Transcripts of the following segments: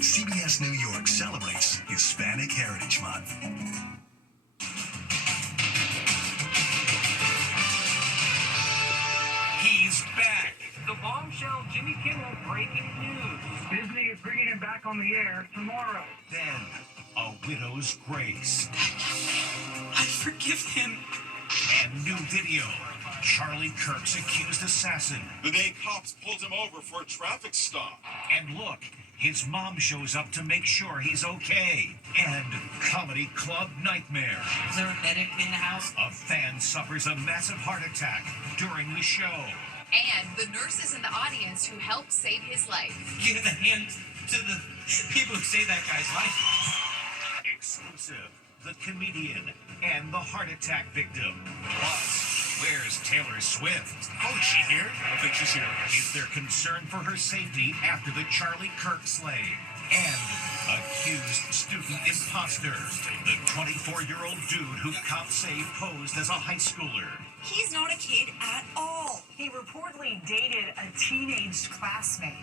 CBS New York celebrates Hispanic Heritage Month. He's back. The bombshell Jimmy Kimmel breaking news. Disney is bringing him back on the air tomorrow. Then, a widow's grace. I forgive him. And new video. Charlie Kirk's accused assassin. The day cops pulled him over for a traffic stop. And look, his mom shows up to make sure he's okay. And comedy club nightmare. Is there a medic in the house? A fan suffers a massive heart attack during the show. And the nurses in the audience who helped save his life. Give a hand to the people who saved that guy's life. Exclusive. The comedian and the heart attack victim. Plus, where's Taylor Swift? Oh, is she here? I think she's here. Is there concern for her safety after the Charlie Kirk slay? And accused student imposter. The 24-year-old dude who cops say posed as a high schooler. He's not a kid at all. He reportedly dated a teenage classmate.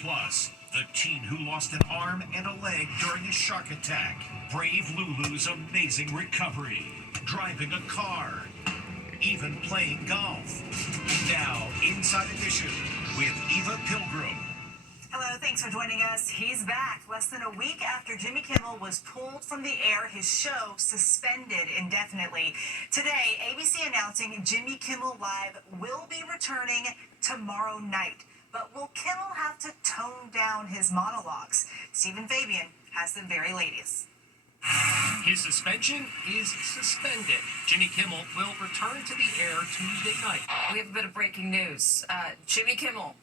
Plus, the teen who lost an arm and a leg during a shark attack. Brave Lulu's amazing recovery. Driving a car. Even playing golf. Now, Inside Edition with Eva Pilgrim. Hello, thanks for joining us. He's back. Less than a week after Jimmy Kimmel was pulled from the air, his show suspended indefinitely. Today, ABC announcing Jimmy Kimmel Live will be returning tomorrow night. But will Kimmel have to tone down his monologues? Stephen Fabian has the very latest. His suspension is suspended. Jimmy Kimmel will return to the air Tuesday night. We have a bit of breaking news. Jimmy Kimmel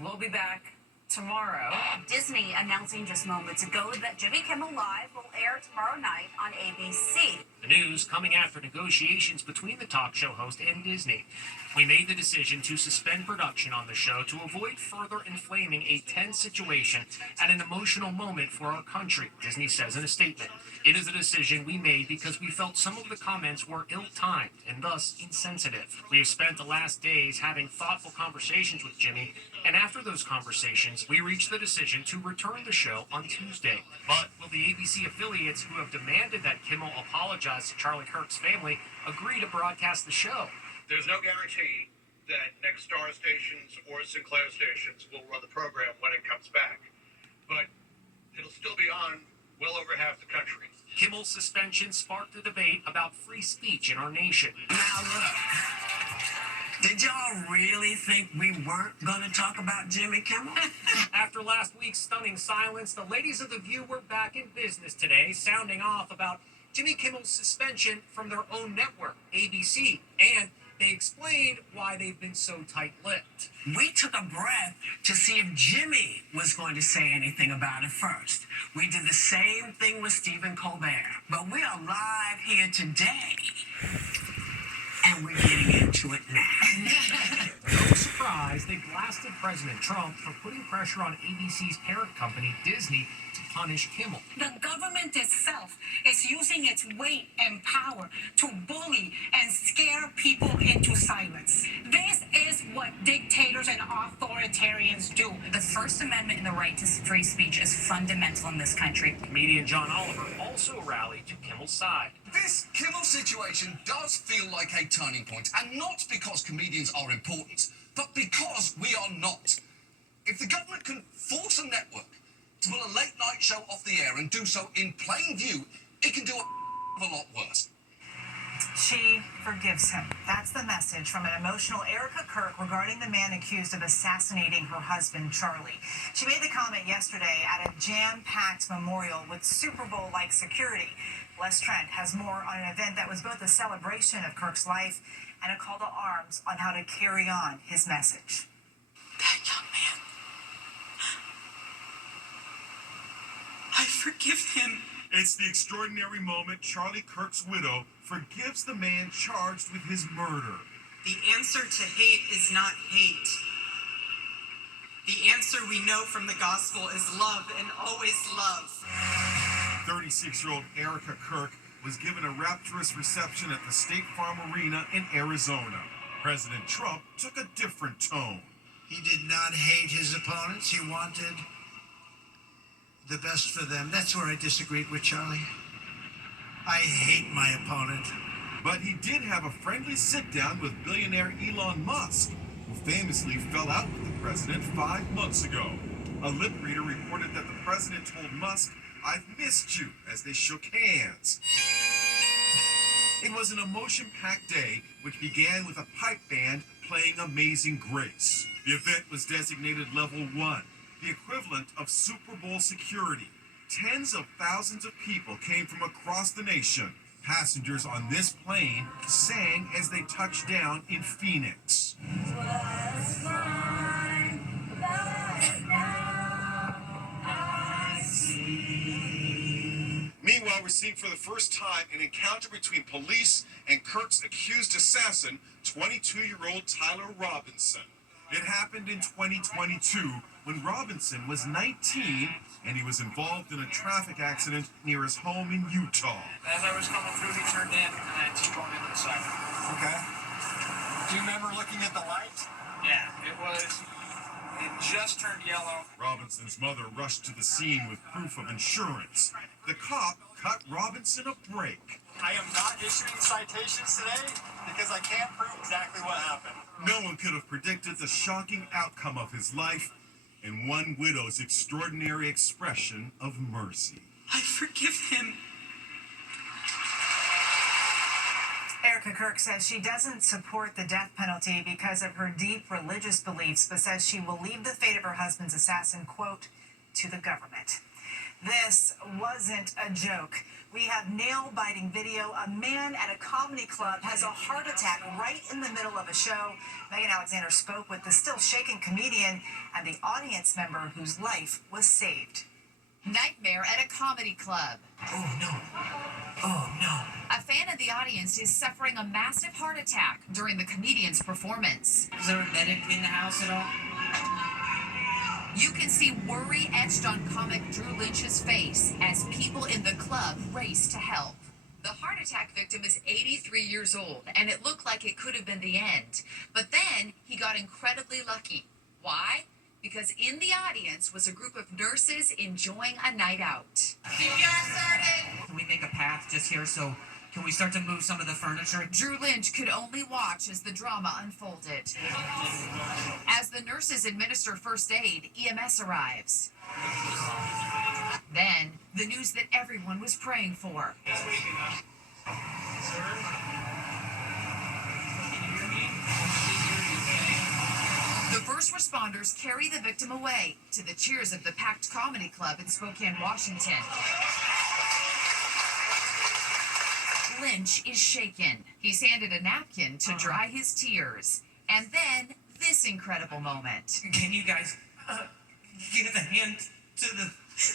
will be back tomorrow. Disney announcing just moments ago that Jimmy Kimmel Live will air tomorrow night on ABC. The news coming after negotiations between the talk show host and Disney. We made the decision to suspend production on the show to avoid further inflaming a tense situation at an emotional moment for our country, Disney says in a statement. It is a decision we made because we felt some of the comments were ill-timed and thus insensitive. We have spent the last days having thoughtful conversations with Jimmy, and after those conversations, we reached the decision to return the show on Tuesday. But will the ABC affiliates who have demanded that Kimmel apologize to Charlie Kirk's family agree to broadcast the show? There's no guarantee that next Star stations or Sinclair stations will run the program when it comes back. But it'll still be on well over half the country. Kimmel's suspension sparked a debate about free speech in our nation. Now look, did y'all really think we weren't going to talk about Jimmy Kimmel? After last week's stunning silence, the ladies of The View were back in business today, sounding off about Jimmy Kimmel's suspension from their own network, ABC, and they explained why they've been so tight-lipped. We took a breath to see if Jimmy was going to say anything about it first. We did the same thing with Stephen Colbert. But we are live here today, and we're getting into it now. No surprise, they blasted President Trump for putting pressure on ABC's parent company, Disney, to punish Kimmel. The government itself is using its weight and power to bully and scare people into silence. This is what dictators and authoritarians do. The First Amendment and the right to free speech is fundamental in this country. Comedian John Oliver also rallied to Kimmel's side. This Kimmel situation does feel like a turning point, and not because comedians are important, but because we are not. If the government can force a network to pull a late-night show off the air and do so in plain view, it can do a lot worse. She forgives him. That's the message from an emotional Erica Kirk regarding the man accused of assassinating her husband, Charlie. She made the comment yesterday at a jam-packed memorial with Super Bowl-like security. Les Trent has more on an event that was both a celebration of Kirk's life and a call to arms on how to carry on his message. That young man, I forgive him. It's the extraordinary moment Charlie Kirk's widow forgives the man charged with his murder. The answer to hate is not hate. The answer we know from the gospel is love, and always love. 36-year-old Erica Kirk was given a rapturous reception at the State Farm Arena in Arizona. President Trump took a different tone. He did not hate his opponents. He wanted the best for them. That's where I disagreed with Charlie. I hate my opponent. But he did have a friendly sit-down with billionaire Elon Musk, who famously fell out with the president 5 months ago. A lip reader reported that the president told Musk, "I've missed you," as they shook hands. It was an emotion-packed day, which began with a pipe band playing Amazing Grace. The event was designated Level 1, the equivalent of Super Bowl security. Tens of thousands of people came from across the nation. Passengers on this plane sang as they touched down in Phoenix. Meanwhile, we're seeing for the first time an encounter between police and Kirk's accused assassin, 22-year-old Tyler Robinson. It happened in 2022 when Robinson was 19 and he was involved in a traffic accident near his home in Utah. As I was coming through, he turned in and I T-boned into the side. Okay. Do you remember looking at the light? Yeah, it just turned yellow. Robinson's mother rushed to the scene with proof of insurance. The cop cut Robinson a break. I am not issuing citations today because I can't prove exactly what happened. No one could have predicted the shocking outcome of his life and one widow's extraordinary expression of mercy. I forgive him. Erica Kirk says she doesn't support the death penalty because of her deep religious beliefs, but says she will leave the fate of her husband's assassin, quote, to the government. This wasn't a joke. We have nail-biting video. A man at a comedy club has a heart attack right in the middle of a show. Megan Alexander spoke with the still shaken comedian and the audience member whose life was saved. Nightmare at a comedy club. Oh, no. Oh, no. A fan in the audience is suffering a massive heart attack during the comedian's performance. Is there a medic in the house at all? You can see worry etched on comic Drew Lynch's face as people in the club race to help. The heart attack victim is 83 years old, and it looked like it could have been the end. But then he got incredibly lucky. Why? Because in the audience was a group of nurses enjoying a night out. CPR started! Can we make a path just here so can we start to move some of the furniture? Drew Lynch could only watch as the drama unfolded. As the nurses administer first aid, EMS arrives. Then, the news that everyone was praying for. The first responders carry the victim away to the cheers of the packed comedy club in Spokane, Washington. Lynch is shaken. He's handed a napkin to dry his tears. And then, this incredible moment. Can you guys give a hand to the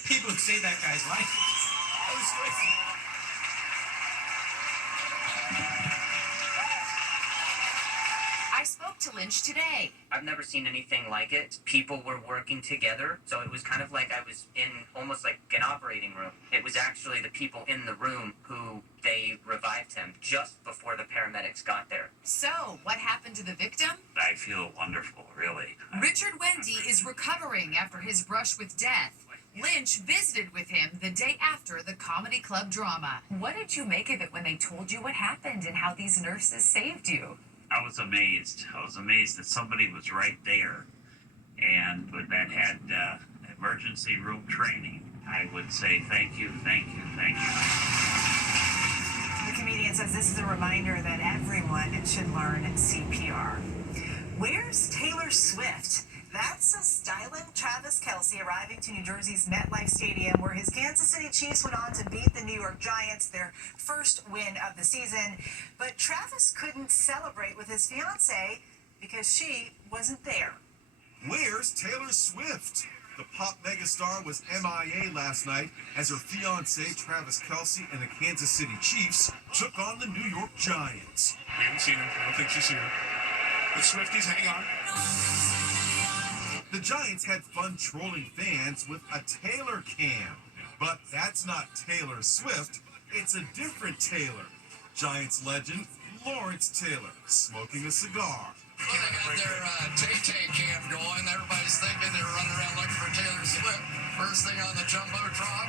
people who saved that guy's life? That was crazy. I spoke to Lynch today. I've never seen anything like it. People were working together, so it was kind of like I was in almost like an operating room. It was actually the people in the room who they revived him just before the paramedics got there. So, what happened to the victim? I feel wonderful, really. Richard Wendy is recovering after his brush with death. Lynch visited with him the day after the comedy club drama. What did you make of it when they told you what happened and how these nurses saved you? I was amazed. I was amazed that somebody was right there and that had emergency room training. I would say thank you, thank you, thank you. The comedian says this is a reminder that everyone should learn CPR. Where's Taylor Swift? That's a styling Travis Kelce arriving to New Jersey's MetLife Stadium, where his Kansas City Chiefs went on to beat the New York Giants, their first win of the season. But Travis couldn't celebrate with his fiancée because she wasn't there. Where's Taylor Swift? The pop megastar was MIA last night as her fiancé, Travis Kelce, and the Kansas City Chiefs took on the New York Giants. We haven't seen her. I don't think she's here. The Swifties, hang on. The Giants had fun trolling fans with a Taylor cam. But that's not Taylor Swift, it's a different Taylor. Giants legend Lawrence Taylor, smoking a cigar. Well, they got their Tay-Tay cam going. Everybody's thinking they're running around looking for Taylor Swift. First thing on the Jumbotron.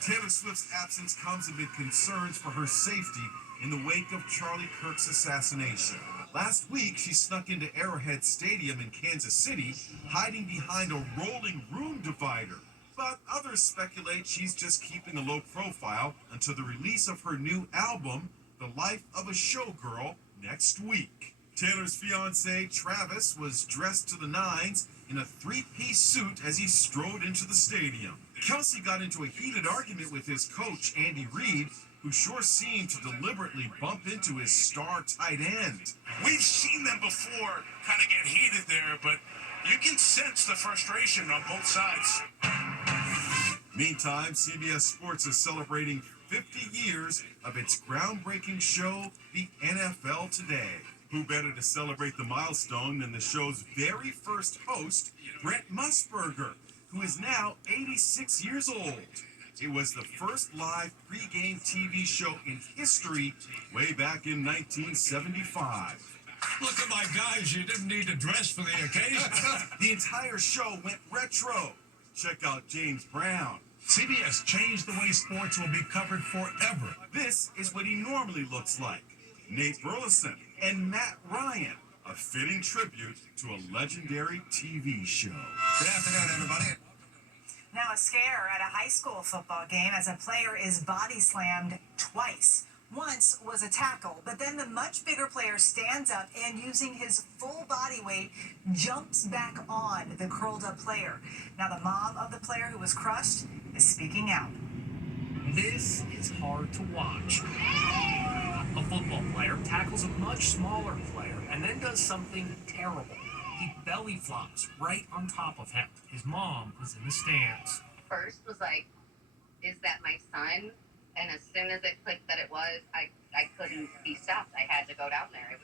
Taylor Swift's absence comes amid concerns for her safety in the wake of Charlie Kirk's assassination. Last week, she snuck into Arrowhead Stadium in Kansas City, hiding behind a rolling room divider. But others speculate she's just keeping a low profile until the release of her new album, The Life of a Showgirl, next week. Taylor's fiancé, Travis, was dressed to the nines in a three-piece suit as he strode into the stadium. Kelsey got into a heated argument with his coach, Andy Reid, who sure seemed to deliberately bump into his star tight end. We've seen them before kind of get heated there, but you can sense the frustration on both sides. Meantime, CBS Sports is celebrating 50 years of its groundbreaking show, The NFL Today. Who better to celebrate the milestone than the show's very first host, Brent Musburger, who is now 86 years old. It was the first live pregame TV show in history way back in 1975. Look at my guys, you didn't need to dress for the occasion. The entire show went retro. Check out James Brown. CBS changed the way sports will be covered forever. This is what he normally looks like. Nate Burleson and Matt Ryan, a fitting tribute to a legendary TV show. Good afternoon, everybody. Now a scare at a high school football game as a player is body slammed twice. Once was a tackle, but then the much bigger player stands up and using his full body weight jumps back on the curled up player. Now the mom of the player who was crushed is speaking out. This is hard to watch. A football player tackles a much smaller player and then does something terrible. He belly flops right on top of him. His mom is in the stands. First was like, is that my son? And as soon as it clicked that it was, I couldn't be stopped. I had to go down there.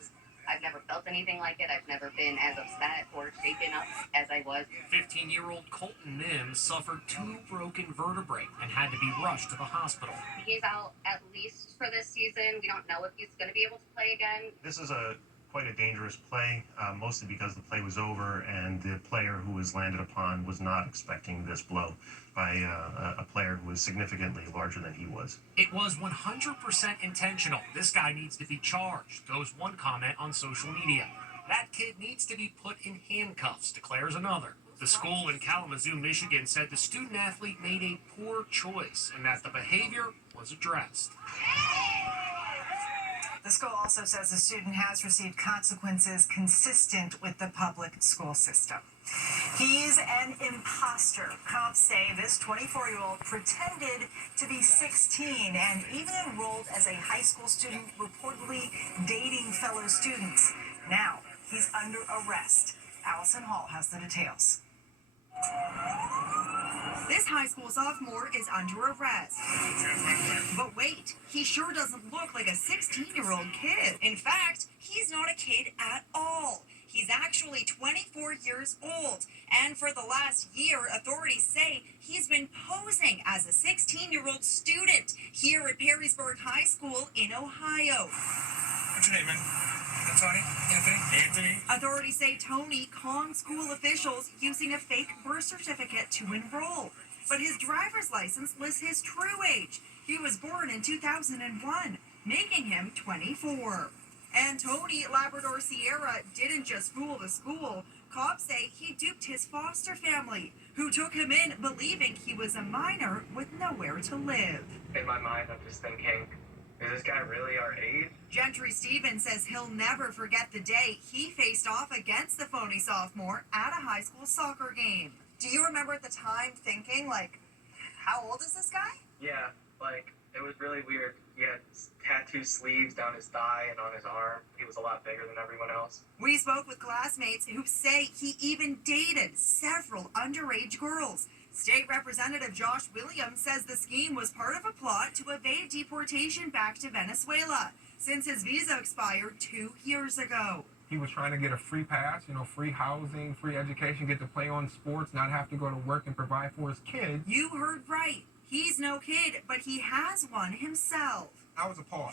I've never felt anything like it. I've never been as upset or shaken up as I was. 15-year-old Colton Mims suffered 2 broken vertebrae and had to be rushed to the hospital. He's out at least for this season. We don't know if he's going to be able to play again. This is quite a dangerous play, mostly because the play was over and the player who was landed upon was not expecting this blow by a player who was significantly larger than he was. It was 100% intentional. This guy needs to be charged, goes one comment on social media. That kid needs to be put in handcuffs, declares another. The school in Kalamazoo, Michigan said the student athlete made a poor choice and that the behavior was addressed. The school also says the student has received consequences consistent with the public school system. He's an imposter. Cops say this 24-year-old pretended to be 16 and even enrolled as a high school student, reportedly dating fellow students. Now he's under arrest. Allison Hall has the details. This high school sophomore is under arrest. But wait, he sure doesn't look like a 16-year-old kid. In fact, he's not a kid at all. He's actually 24 years old. And for the last year, authorities say he's been posing as a 16-year-old student here at Perrysburg High School in Ohio. What's your name, man? Tony? Anthony? Authorities say Tony conned school officials using a fake birth certificate to enroll. But his driver's license lists his true age. He was born in 2001, making him 24. And Tony Labrador Sierra didn't just fool the school. Cops say he duped his foster family, who took him in believing he was a minor with nowhere to live. In my mind, I'm just thinking, is this guy really our age? Gentry Stevens says he'll never forget the day he faced off against the phony sophomore at a high school soccer game. Do you remember at the time thinking, like, how old is this guy? Yeah, like, it was really weird. He had tattoo sleeves down his thigh and on his arm. He was a lot bigger than everyone else. We spoke with classmates who say he even dated several underage girls. State Representative Josh Williams says the scheme was part of a plot to evade deportation back to Venezuela, since his visa expired 2 years ago. He was trying to get a free pass, free housing, free education, get to play on sports, not have to go to work and provide for his kids. You heard right. He's no kid, but he has one himself. I was appalled.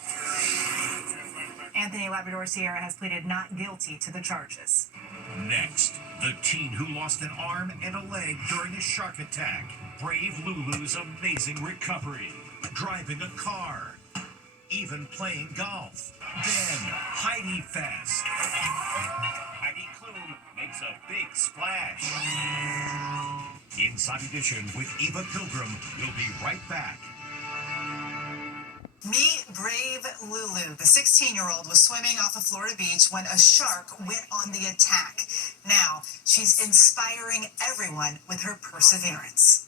Anthony Labrador Sierra has pleaded not guilty to the charges. Next, the teen who lost an arm and a leg during a shark attack. Brave Lulu's amazing recovery. Driving a car. Even playing golf. Then, Heidi Fest. Heidi Klum makes a big splash. Inside Edition with Eva Pilgrim. We'll be right back. Meet Brave Lulu. The 16-year-old was swimming off a Florida beach when a shark went on the attack. Now, she's inspiring everyone with her perseverance.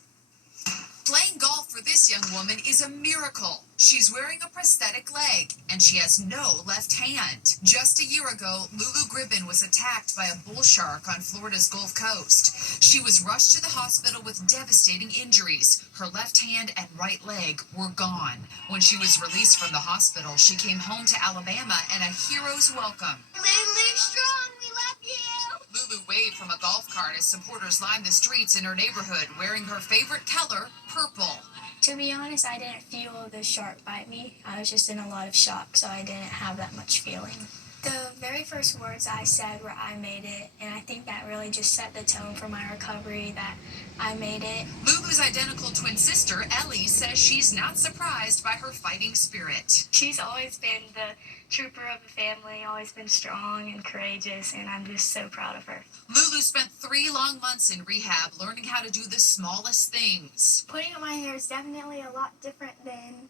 Playing golf for this young woman is a miracle. She's wearing a prosthetic leg, and she has no left hand. Just a year ago, Lulu Gribben was attacked by a bull shark on Florida's Gulf Coast. She was rushed to the hospital with devastating injuries. Her left hand and right leg were gone. When she was released from the hospital, she came home to Alabama and a hero's welcome. Lulu Strong, we love you! Lulu waved from a golf cart as supporters lined the streets in her neighborhood wearing her favorite color, purple. To be honest, I didn't feel the shark bite me. I was just in a lot of shock, so I didn't have that much feeling. The very first words I said were, "I made it," and I think that really just set the tone for my recovery, that I made it. Lulu's identical twin sister, Ellie, says she's not surprised by her fighting spirit. She's always been the trooper of the family, always been strong and courageous, and I'm just so proud of her. Lulu spent 3 long months in rehab learning how to do the smallest things. Putting up my hair is definitely a lot different than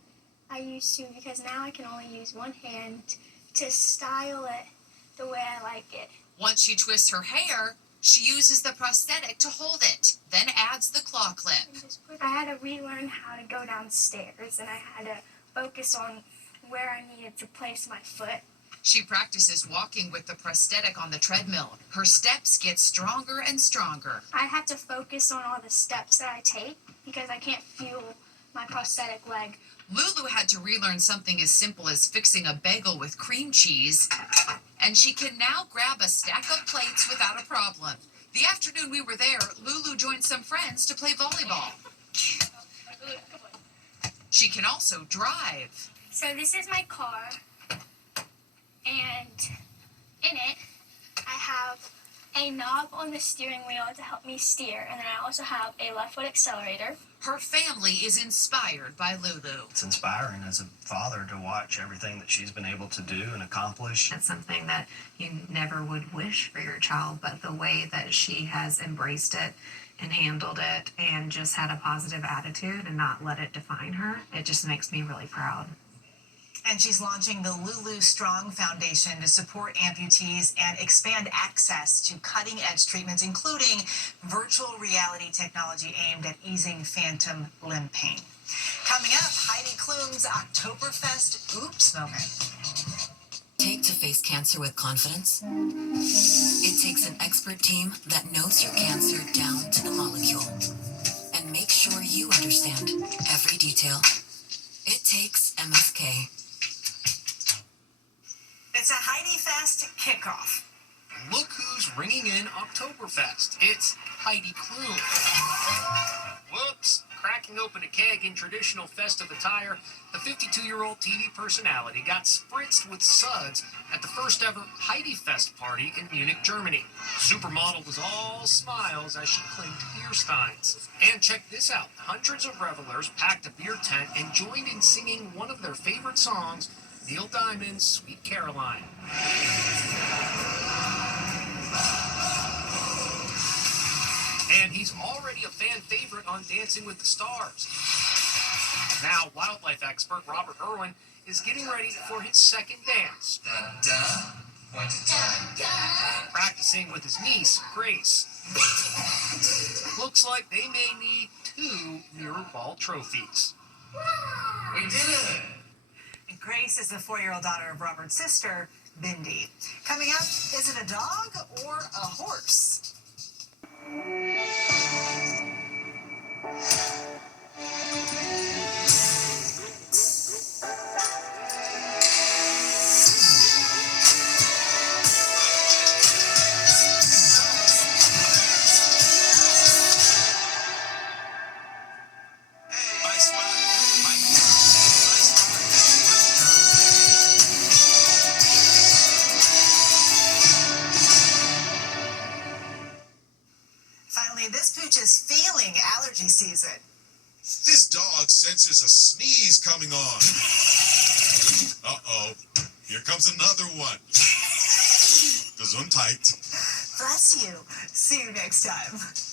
I used to, because now I can only use one hand to style it the way I like it. Once she twists her hair, she uses the prosthetic to hold it, then adds the claw clip. I had to relearn how to go downstairs, and I had to focus on where I needed to place my foot. She practices walking with the prosthetic on the treadmill. Her steps get stronger and stronger. I have to focus on all the steps that I take because I can't feel my prosthetic leg. Lulu had to relearn something as simple as fixing a bagel with cream cheese, and she can now grab a stack of plates without a problem. The afternoon we were there, Lulu joined some friends to play volleyball. She can also drive. So this is my car, and in it, I have a knob on the steering wheel to help me steer, and then I also have a left foot accelerator. Her family is inspired by Lulu. It's inspiring as a father to watch everything that she's been able to do and accomplish. That's something that you never would wish for your child, but the way that she has embraced it and handled it and just had a positive attitude and not let it define her, it just makes me really proud. And she's launching the Lulu Strong Foundation to support amputees and expand access to cutting-edge treatments, including virtual reality technology aimed at easing phantom limb pain. Coming up, Heidi Klum's Oktoberfest oops moment. Take to face cancer with confidence. It takes an expert team that knows your cancer down to the molecule and makes sure you understand every detail. It takes MSK. It's a Heidi Fest kickoff. Look who's ringing in Oktoberfest. It's Heidi Klum. Whoops. Cracking open a keg in traditional festive attire, the 52-year-old TV personality got spritzed with suds at the first ever Heidi Fest party in Munich, Germany. Supermodel was all smiles as she clinked beer steins. And check this out. Hundreds of revelers packed a beer tent and joined in singing one of their favorite songs, Neil Diamond's Sweet Caroline. And he's already a fan favorite on Dancing with the Stars. Now, wildlife expert Robert Irwin is getting ready for his second dance. Practicing with his niece, Grace. Looks like they may need 2 mirror ball trophies. We did it! Grace is the 4-year-old daughter of Robert's sister, Bindi. Coming up, is it a dog or a horse? I Pooch is feeling allergy season. This dog senses a sneeze coming on. Uh-oh. Here comes another one. Gesundheit. Bless you. See you next time.